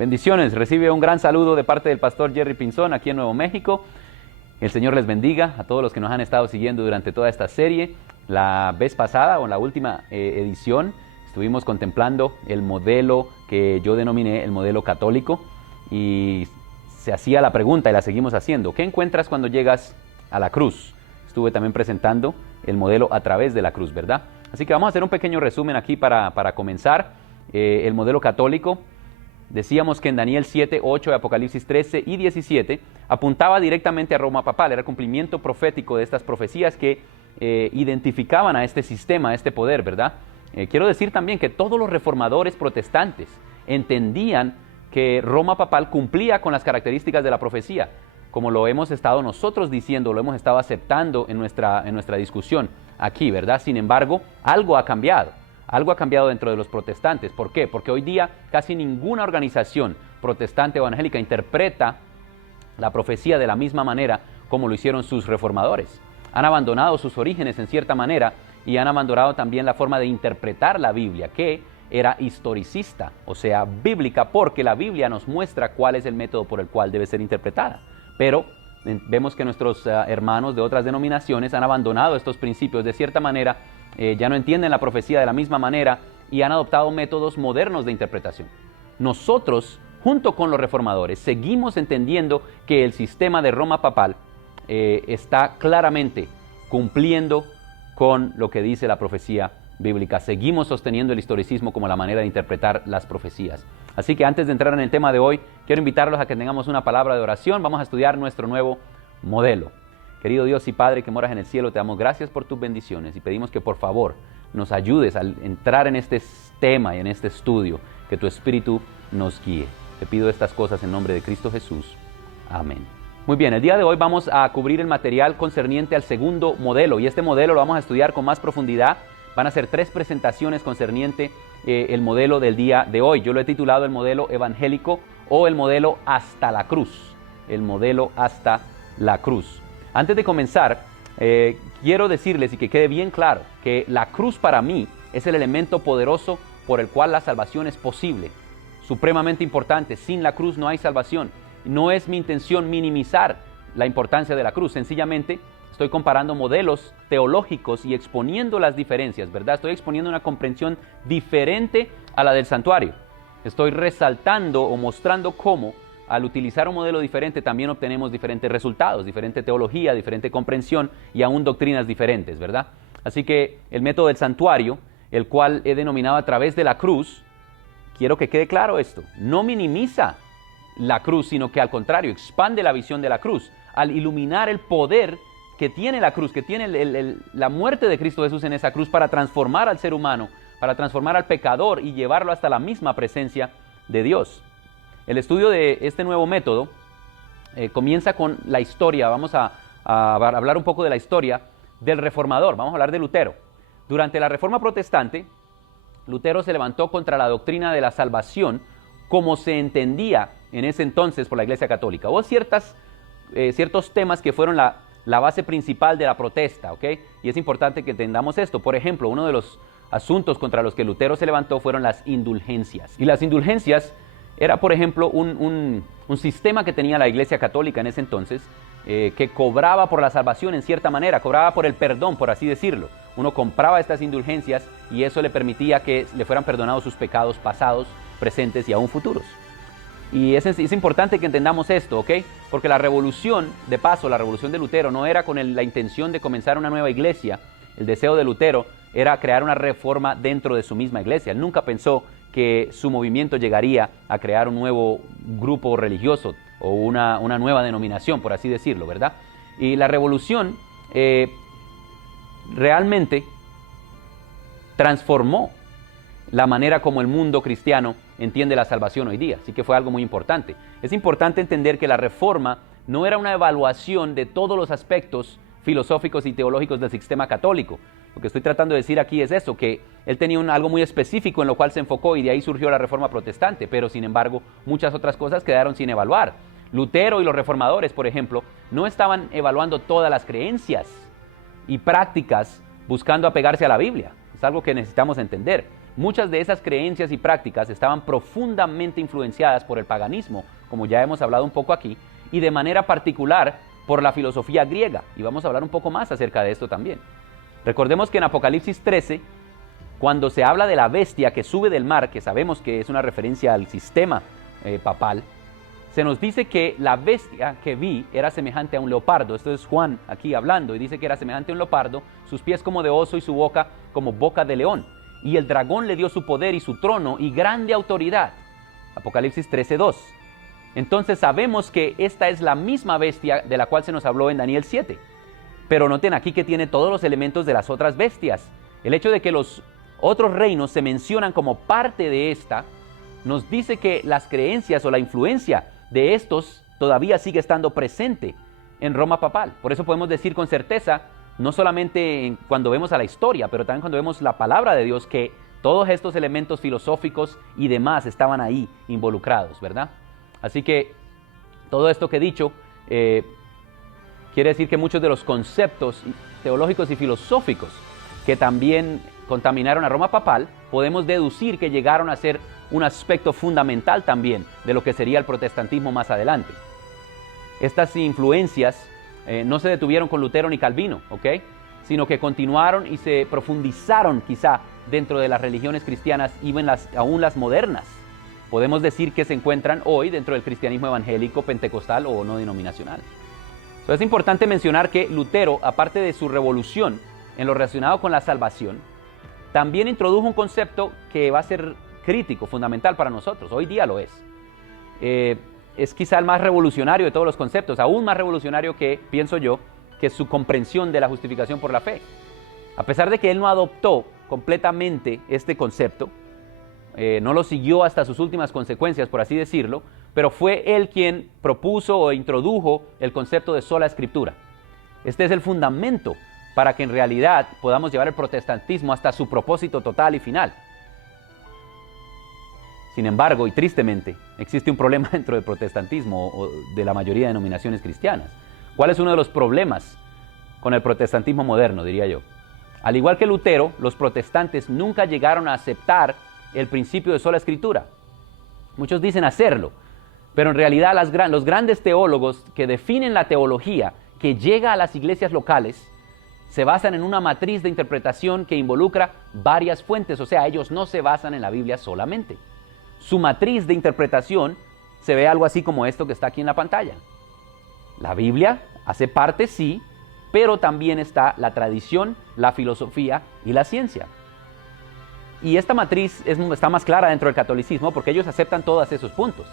Bendiciones, recibe un gran saludo de parte del pastor Jerry Pinzón aquí en Nuevo México. El Señor les bendiga a todos los que nos han estado siguiendo durante toda esta serie. La vez pasada o en la última edición estuvimos contemplando el modelo que yo denominé el modelo católico y se hacía la pregunta y la seguimos haciendo. ¿Qué encuentras cuando llegas a la cruz? Estuve también presentando el modelo a través de la cruz, ¿verdad? Así que vamos a hacer un pequeño resumen aquí para comenzar. El modelo católico, decíamos que en Daniel 7, 8, Apocalipsis 13 y 17 apuntaba directamente a Roma papal, era cumplimiento profético de estas profecías que identificaban a este sistema, a este poder, ¿verdad? Quiero decir también que todos los reformadores protestantes entendían que Roma papal cumplía con las características de la profecía, como lo hemos estado nosotros diciendo, lo hemos estado aceptando en nuestra discusión aquí, ¿verdad? Sin embargo, algo ha cambiado dentro de los protestantes. ¿Por qué? Porque hoy día casi ninguna organización protestante evangélica interpreta la profecía de la misma manera como lo hicieron sus reformadores. Han abandonado sus orígenes en cierta manera y han abandonado también la forma de interpretar la Biblia, que era historicista, o sea, bíblica, porque la Biblia nos muestra cuál es el método por el cual debe ser interpretada. Pero vemos que nuestros hermanos de otras denominaciones han abandonado estos principios de cierta manera, ya no entienden la profecía de la misma manera y han adoptado métodos modernos de interpretación. Nosotros, junto con los reformadores, seguimos entendiendo que el sistema de Roma papal está claramente cumpliendo con lo que dice la profecía bíblica. Seguimos sosteniendo el historicismo como la manera de interpretar las profecías. Así que antes de entrar en el tema de hoy, quiero invitarlos a que tengamos una palabra de oración. Vamos a estudiar nuestro nuevo modelo. Querido Dios y Padre que moras en el cielo, te damos gracias por tus bendiciones y pedimos que por favor nos ayudes al entrar en este tema y en este estudio, que tu Espíritu nos guíe. Te pido estas cosas en nombre de Cristo Jesús. Amén. Muy bien, el día de hoy vamos a cubrir el material concerniente al segundo modelo y este modelo lo vamos a estudiar con más profundidad. Van a ser 3 presentaciones concerniente el modelo del día de hoy. Yo lo he titulado el modelo evangélico o el modelo hasta la cruz. El modelo hasta la cruz. Antes de comenzar, quiero decirles y que quede bien claro que la cruz para mí es el elemento poderoso por el cual la salvación es posible. Supremamente importante, sin la cruz no hay salvación. No es mi intención minimizar la importancia de la cruz, sencillamente estoy comparando modelos teológicos y exponiendo las diferencias, ¿verdad? Estoy exponiendo una comprensión diferente a la del santuario. Estoy resaltando o mostrando cómo al utilizar un modelo diferente también obtenemos diferentes resultados, diferente teología, diferente comprensión y aún doctrinas diferentes, ¿verdad? Así que el método del santuario, el cual he denominado a través de la cruz, quiero que quede claro esto, no minimiza la cruz, sino que al contrario, expande la visión de la cruz, al iluminar el poder que tiene la cruz, que tiene la muerte de Cristo Jesús en esa cruz para transformar al ser humano, para transformar al pecador y llevarlo hasta la misma presencia de Dios. El estudio de este nuevo método comienza con la historia. Vamos a hablar un poco de la historia del reformador. Vamos a hablar de Lutero. Durante la Reforma Protestante, Lutero se levantó contra la doctrina de la salvación como se entendía en ese entonces por la Iglesia Católica. Hubo ciertos temas que fueron la base principal de la protesta, ¿ok? Y es importante que entendamos esto. Por ejemplo, uno de los asuntos contra los que Lutero se levantó fueron las indulgencias. Y las indulgencias era, por ejemplo, un sistema que tenía la Iglesia Católica en ese entonces, que cobraba por la salvación en cierta manera, cobraba por el perdón, por así decirlo. Uno compraba estas indulgencias y eso le permitía que le fueran perdonados sus pecados pasados, presentes y aún futuros. Y es importante que entendamos esto, ¿ok? Porque la revolución, de paso, la revolución de Lutero no era con la intención de comenzar una nueva iglesia. El deseo de Lutero era crear una reforma dentro de su misma iglesia. Él nunca pensó que su movimiento llegaría a crear un nuevo grupo religioso o una nueva denominación, por así decirlo, ¿verdad? Y la revolución realmente transformó la manera como el mundo cristiano entiende la salvación hoy día. Así que fue algo muy importante. Es importante entender que la reforma no era una evaluación de todos los aspectos filosóficos y teológicos del sistema católico. Lo que estoy tratando de decir aquí es eso, que él tenía algo muy específico en lo cual se enfocó y de ahí surgió la reforma protestante, pero sin embargo muchas otras cosas quedaron sin evaluar. Lutero y los reformadores, por ejemplo, no estaban evaluando todas las creencias y prácticas buscando apegarse a la Biblia. Es algo que necesitamos entender. muchas de esas creencias y prácticas estaban profundamente influenciadas por el paganismo, como ya hemos hablado un poco aquí, y de manera particular por la filosofía griega, y vamos a hablar un poco más acerca de esto también. Recordemos que en Apocalipsis 13, cuando se habla de la bestia que sube del mar, que sabemos que es una referencia al sistema papal, se nos dice que la bestia que vi era semejante a un leopardo. Esto es Juan aquí hablando, y dice que era semejante a un leopardo, sus pies como de oso y su boca como boca de león. Y el dragón le dio su poder y su trono y grande autoridad. Apocalipsis 13:2. Entonces sabemos que esta es la misma bestia de la cual se nos habló en Daniel 7. Pero noten aquí que tiene todos los elementos de las otras bestias. El hecho de que los otros reinos se mencionan como parte de esta, nos dice que las creencias o la influencia de estos todavía sigue estando presente en Roma papal. Por eso podemos decir con certeza, no solamente cuando vemos a la historia, pero también cuando vemos la palabra de Dios, que todos estos elementos filosóficos y demás estaban ahí involucrados, ¿verdad? Así que todo esto que he dicho quiere decir que muchos de los conceptos teológicos y filosóficos que también contaminaron a Roma papal, podemos deducir que llegaron a ser un aspecto fundamental también de lo que sería el protestantismo más adelante. Estas influencias no se detuvieron con Lutero ni Calvino, ¿ok? Sino que continuaron y se profundizaron quizá dentro de las religiones cristianas, aún las modernas. Podemos decir que se encuentran hoy dentro del cristianismo evangélico, pentecostal o no denominacional. Entonces es importante mencionar que Lutero, aparte de su revolución en lo relacionado con la salvación, también introdujo un concepto que va a ser crítico, fundamental para nosotros. Hoy día lo es. Es quizá el más revolucionario de todos los conceptos, aún más revolucionario que, pienso yo, que su comprensión de la justificación por la fe. A pesar de que él no adoptó completamente este concepto, no lo siguió hasta sus últimas consecuencias, por así decirlo, pero fue él quien propuso o introdujo el concepto de sola escritura. Este es el fundamento para que en realidad podamos llevar el protestantismo hasta su propósito total y final. Sin embargo, y tristemente, existe un problema dentro del protestantismo o de la mayoría de denominaciones cristianas. ¿Cuál es uno de los problemas con el protestantismo moderno, diría yo? Al igual que Lutero, los protestantes nunca llegaron a aceptar el principio de sola escritura. Muchos dicen hacerlo, pero en realidad los grandes teólogos que definen la teología que llega a las iglesias locales se basan en una matriz de interpretación que involucra varias fuentes, o sea, ellos no se basan en la Biblia solamente. Su matriz de interpretación se ve algo así como esto que está aquí en la pantalla. La Biblia hace parte, sí, pero también está la tradición, la filosofía y la ciencia. Y esta matriz está más clara dentro del catolicismo porque ellos aceptan todos esos puntos.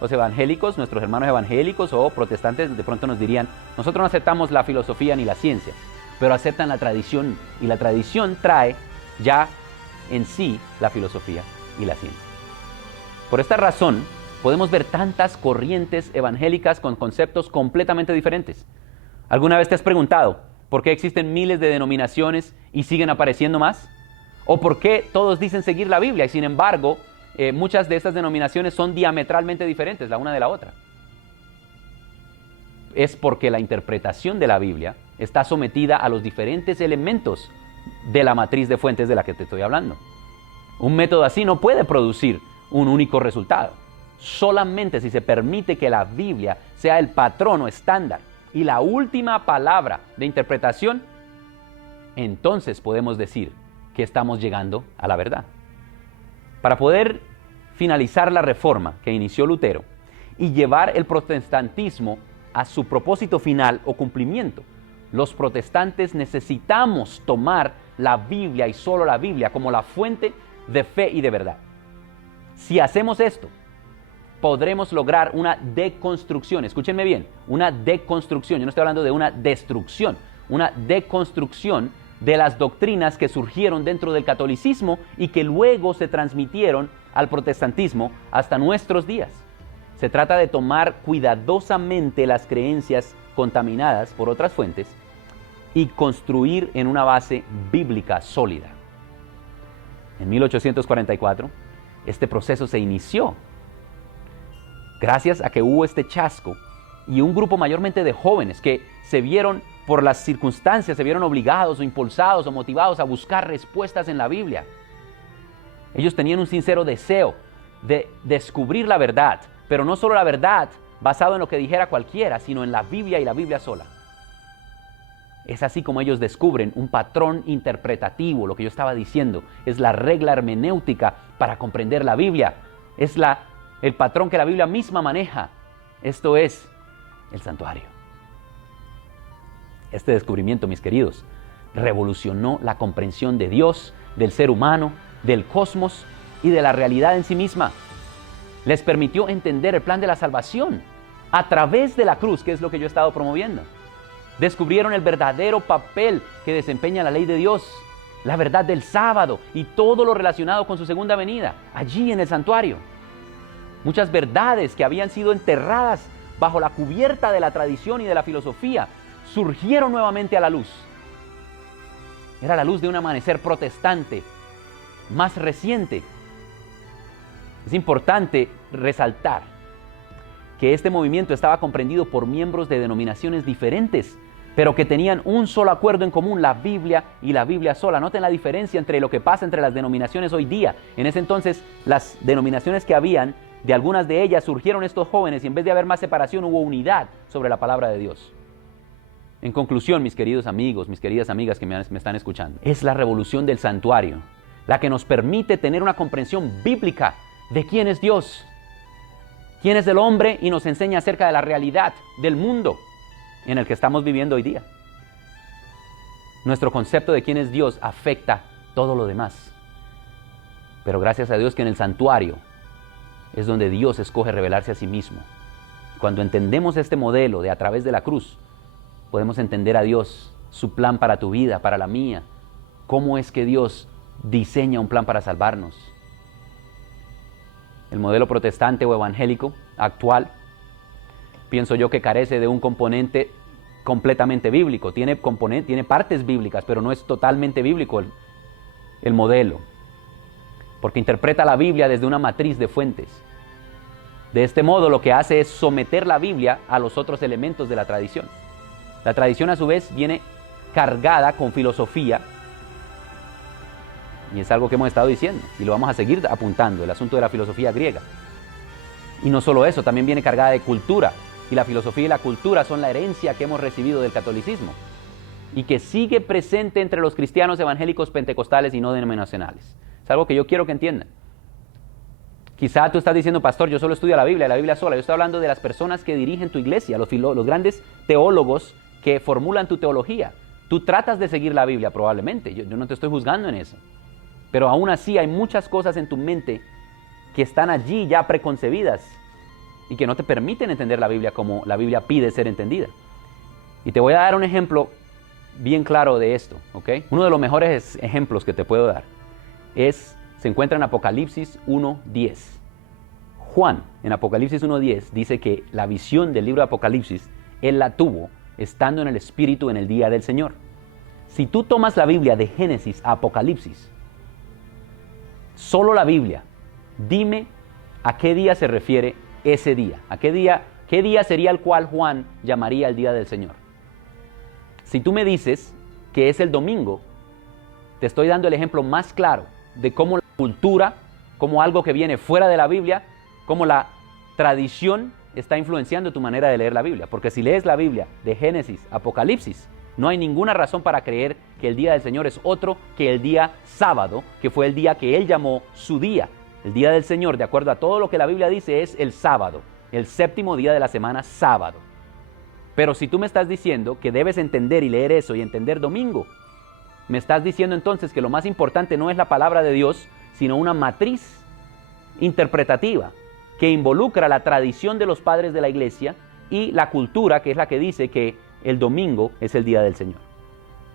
Los evangélicos, nuestros hermanos evangélicos o protestantes de pronto nos dirían, nosotros no aceptamos la filosofía ni la ciencia, pero aceptan la tradición, y la tradición trae ya en sí la filosofía y la ciencia. Por esta razón, podemos ver tantas corrientes evangélicas con conceptos completamente diferentes. ¿Alguna vez te has preguntado por qué existen miles de denominaciones y siguen apareciendo más? ¿O por qué todos dicen seguir la Biblia y sin embargo muchas de estas denominaciones son diametralmente diferentes la una de la otra? Es porque la interpretación de la Biblia está sometida a los diferentes elementos de la matriz de fuentes de la que te estoy hablando. Un método así no puede producir un único resultado. Solamente si se permite que la Biblia sea el patrón o estándar y la última palabra de interpretación, entonces podemos decir que estamos llegando a la verdad. Para poder finalizar la reforma que inició Lutero y llevar el protestantismo a su propósito final o cumplimiento, los protestantes necesitamos tomar la Biblia y solo la Biblia como la fuente de fe y de verdad. Si hacemos esto, podremos lograr una deconstrucción. Escúchenme bien, una deconstrucción. Yo no estoy hablando de una destrucción, una deconstrucción de las doctrinas que surgieron dentro del catolicismo y que luego se transmitieron al protestantismo hasta nuestros días. Se trata de tomar cuidadosamente las creencias contaminadas por otras fuentes y construir en una base bíblica sólida. En 1844, este proceso se inició gracias a que hubo este chasco y un grupo mayormente de jóvenes que se vieron por las circunstancias, se vieron obligados o impulsados o motivados a buscar respuestas en la Biblia. Ellos tenían un sincero deseo de descubrir la verdad, pero no solo la verdad basado en lo que dijera cualquiera, sino en la Biblia y la Biblia sola. Es así como ellos descubren un patrón interpretativo. Lo que yo estaba diciendo es la regla hermenéutica para comprender la Biblia. Es el patrón que la Biblia misma maneja. Esto es el santuario. Este descubrimiento, mis queridos, revolucionó la comprensión de Dios, del ser humano, del cosmos y de la realidad en sí misma. Les permitió entender el plan de la salvación a través de la cruz, que es lo que yo he estado promoviendo. Descubrieron el verdadero papel que desempeña la ley de Dios, la verdad del sábado y todo lo relacionado con su segunda venida, allí en el santuario. Muchas verdades que habían sido enterradas bajo la cubierta de la tradición y de la filosofía surgieron nuevamente a la luz. Era la luz de un amanecer protestante, más reciente. Es importante resaltar que este movimiento estaba comprendido por miembros de denominaciones diferentes, pero que tenían un solo acuerdo en común, la Biblia y la Biblia sola. Noten la diferencia entre lo que pasa entre las denominaciones hoy día. En ese entonces, las denominaciones que habían, de algunas de ellas surgieron estos jóvenes y en vez de haber más separación, hubo unidad sobre la palabra de Dios. En conclusión, mis queridos amigos, mis queridas amigas que me están escuchando, es la revolución del santuario la que nos permite tener una comprensión bíblica de quién es Dios, quién es el hombre y nos enseña acerca de la realidad del mundo en el que estamos viviendo hoy día. Nuestro concepto de quién es Dios afecta todo lo demás. Pero gracias a Dios que en el santuario es donde Dios escoge revelarse a sí mismo. Cuando entendemos este modelo de a través de la cruz, podemos entender a Dios, su plan para tu vida, para la mía, cómo es que Dios diseña un plan para salvarnos. El modelo protestante o evangélico actual, pienso yo que carece de un componente completamente bíblico. Tiene partes bíblicas, pero no es totalmente bíblico el modelo, porque interpreta la Biblia desde una matriz de fuentes. De este modo, lo que hace es someter la Biblia a los otros elementos de la tradición. La tradición, a su vez, viene cargada con filosofía, y es algo que hemos estado diciendo, y lo vamos a seguir apuntando, el asunto de la filosofía griega. Y no solo eso, también viene cargada de cultura, y la filosofía y la cultura son la herencia que hemos recibido del catolicismo, y que sigue presente entre los cristianos evangélicos pentecostales y no denominacionales. Es algo que yo quiero que entiendan. Quizá tú estás diciendo, pastor, yo solo estudio la Biblia sola. Yo estoy hablando de las personas que dirigen tu iglesia, los grandes teólogos que formulan tu teología. Tú tratas de seguir la Biblia probablemente, yo no te estoy juzgando en eso. Pero aún así hay muchas cosas en tu mente que están allí ya preconcebidas y que no te permiten entender la Biblia como la Biblia pide ser entendida. Y te voy a dar un ejemplo bien claro de esto, ¿ok? Uno de los mejores ejemplos que te puedo dar se encuentra en Apocalipsis 1:10. Juan, en Apocalipsis 1:10, dice que la visión del libro de Apocalipsis, él la tuvo estando en el Espíritu en el día del Señor. Si tú tomas la Biblia de Génesis a Apocalipsis, solo la Biblia, dime a qué día se refiere ese día. ¿Qué día sería el cual Juan llamaría el día del Señor? Si tú me dices que es el domingo, te estoy dando el ejemplo más claro de cómo la cultura, como algo que viene fuera de la Biblia, cómo la tradición está influenciando tu manera de leer la Biblia. Porque si lees la Biblia de Génesis, Apocalipsis, no hay ninguna razón para creer que el día del Señor es otro que el día sábado, que fue el día que Él llamó su día. El día del Señor, de acuerdo a todo lo que la Biblia dice, es el sábado, el séptimo día de la semana, sábado. Pero si tú me estás diciendo que debes entender y leer eso y entender domingo, me estás diciendo entonces que lo más importante no es la palabra de Dios, sino una matriz interpretativa que involucra la tradición de los padres de la iglesia y la cultura, que es la que dice que el domingo es el día del Señor.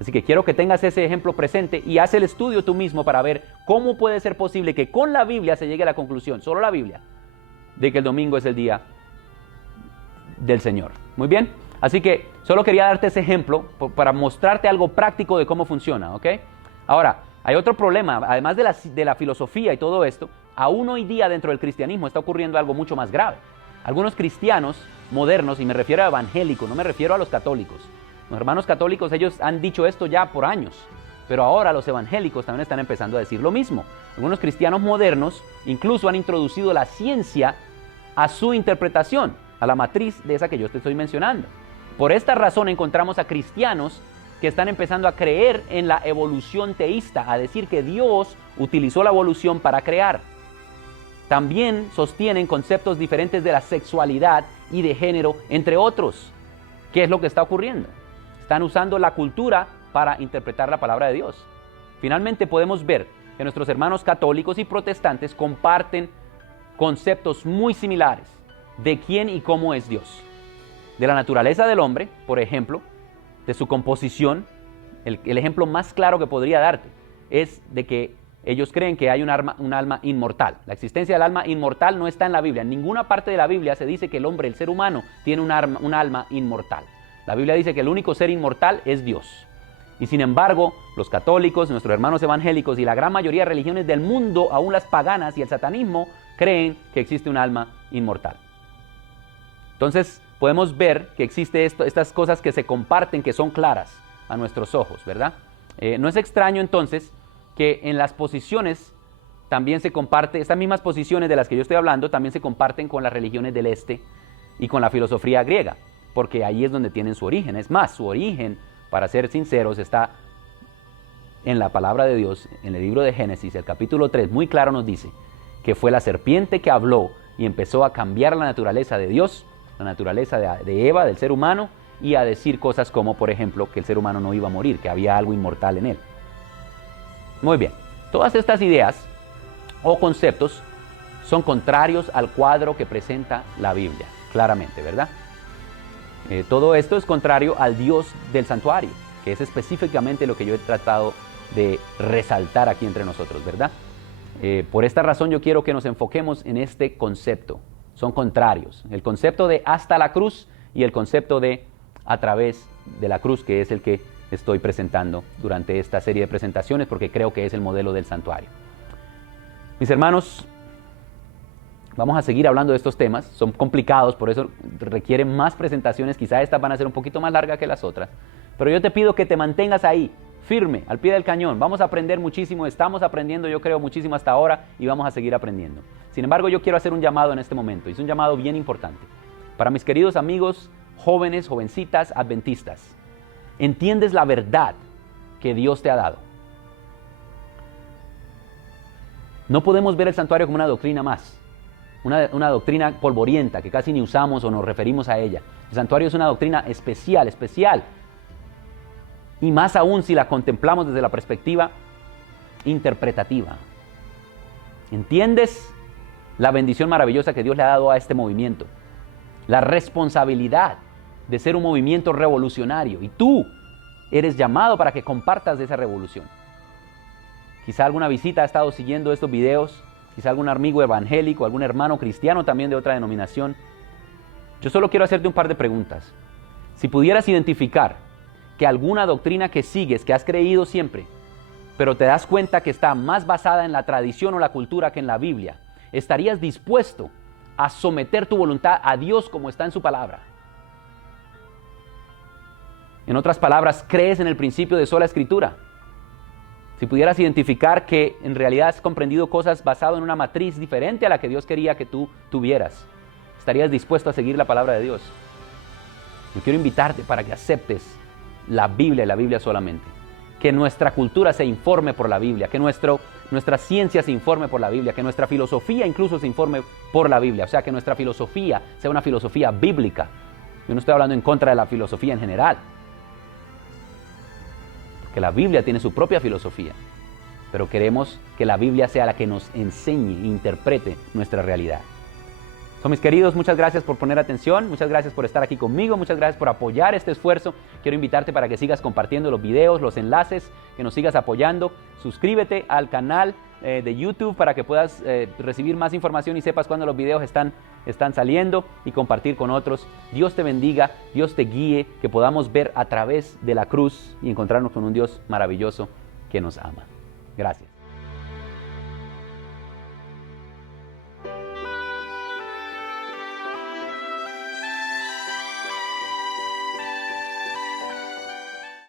Así que quiero que tengas ese ejemplo presente y haz el estudio tú mismo para ver cómo puede ser posible que con la Biblia se llegue a la conclusión, solo la Biblia, de que el domingo es el día del Señor. Muy bien, así que solo quería darte ese ejemplo para mostrarte algo práctico de cómo funciona, ¿ok? Ahora, hay otro problema, además de la filosofía y todo esto, aún hoy día dentro del cristianismo está ocurriendo algo mucho más grave. Algunos cristianos modernos, y me refiero a evangélicos, no me refiero a los católicos. Los hermanos católicos, ellos han dicho esto ya por años, Pero ahora los evangélicos también están empezando a decir lo mismo. Algunos cristianos modernos incluso han introducido la ciencia a su interpretación, a la matriz de esa que yo te estoy mencionando. Por esta razón encontramos a cristianos que están empezando a creer en la evolución teísta, a decir que Dios utilizó la evolución para crear. También sostienen conceptos diferentes de la sexualidad y de género, entre otros. ¿Qué es lo que está ocurriendo? Están usando la cultura para interpretar la palabra de Dios. Finalmente podemos ver que nuestros hermanos católicos y protestantes comparten conceptos muy similares de quién y cómo es Dios. De la naturaleza del hombre, por ejemplo, de su composición. El ejemplo más claro que podría darte es de que ellos creen que hay un alma inmortal. La existencia del alma inmortal no está en la Biblia. En ninguna parte de la Biblia se dice que el hombre, el ser humano, tiene un alma inmortal. La Biblia dice que el único ser inmortal es Dios. Y sin embargo, los católicos, nuestros hermanos evangélicos y la gran mayoría de religiones del mundo, aún las paganas y el satanismo, creen que existe un alma inmortal. Entonces, podemos ver que existe estas cosas que se comparten, que son claras a nuestros ojos, ¿verdad? No es extraño entonces que en las posiciones también se comparte, estas mismas posiciones de las que yo estoy hablando, también se comparten con las religiones del este y con la filosofía griega, porque ahí es donde tienen su origen. Es más, su origen, para ser sinceros, está en la palabra de Dios, en el libro de Génesis, el capítulo 3, muy claro nos dice que fue la serpiente que habló y empezó a cambiar la naturaleza de Dios, la naturaleza de Eva, del ser humano, y a decir cosas como, por ejemplo, que el ser humano no iba a morir, que había algo inmortal en él. Muy bien, todas estas ideas o conceptos son contrarios al cuadro que presenta la Biblia, claramente, ¿verdad? Todo esto es contrario al Dios del santuario, que es específicamente lo que yo he tratado de resaltar aquí entre nosotros, ¿verdad? Por esta razón yo quiero que nos enfoquemos en este concepto. Son contrarios. El concepto de hasta la cruz y el concepto de a través de la cruz, que es el que estoy presentando durante esta serie de presentaciones, porque creo que es el modelo del santuario. Mis hermanos, vamos a seguir hablando de estos temas. Son complicados, por eso requieren más presentaciones. Quizá estas van a ser un poquito más largas que las otras. Pero yo te pido que te mantengas ahí, firme, al pie del cañón. Vamos a aprender muchísimo, estamos aprendiendo, yo creo, muchísimo hasta ahora y vamos a seguir aprendiendo. Sin embargo, yo quiero hacer un llamado en este momento, y es un llamado bien importante. Para mis queridos amigos, jóvenes, jovencitas, adventistas, ¿entiendes la verdad que Dios te ha dado? No podemos ver el santuario como una doctrina más, una doctrina polvorienta que casi ni usamos o nos referimos a ella. El santuario es una doctrina especial, y más aún si la contemplamos desde la perspectiva interpretativa. ¿Entiendes la bendición maravillosa que Dios le ha dado a este movimiento? La responsabilidad de ser un movimiento revolucionario, y tú eres llamado para que compartas de esa revolución. Quizá alguna visita ha estado siguiendo estos videos, quizá algún amigo evangélico, algún hermano cristiano también de otra denominación. Yo solo quiero hacerte un par de preguntas. Si pudieras identificar que alguna doctrina que sigues, que has creído siempre, pero te das cuenta que está más basada en la tradición o la cultura que en la Biblia, ¿estarías dispuesto a someter tu voluntad a Dios como está en su palabra? En otras palabras, ¿crees en el principio de sola escritura? Si pudieras identificar que en realidad has comprendido cosas basado en una matriz diferente a la que Dios quería que tú tuvieras, ¿estarías dispuesto a seguir la palabra de Dios? Yo quiero invitarte para que aceptes la Biblia y la Biblia solamente. Que nuestra cultura se informe por la Biblia, que nuestra ciencia se informe por la Biblia, que nuestra filosofía incluso se informe por la Biblia. O sea, que nuestra filosofía sea una filosofía bíblica. Yo no estoy hablando en contra de la filosofía en general, porque la Biblia tiene su propia filosofía, pero queremos que la Biblia sea la que nos enseñe e interprete nuestra realidad. Mis queridos, muchas gracias por poner atención, muchas gracias por estar aquí conmigo, muchas gracias por apoyar este esfuerzo. Quiero invitarte para que sigas compartiendo los videos, los enlaces, que nos sigas apoyando. Suscríbete al canal de YouTube para que puedas recibir más información y sepas cuando los videos están saliendo, y compartir con otros. Dios te bendiga, Dios te guíe, que podamos ver a través de la cruz y encontrarnos con un Dios maravilloso que nos ama. Gracias.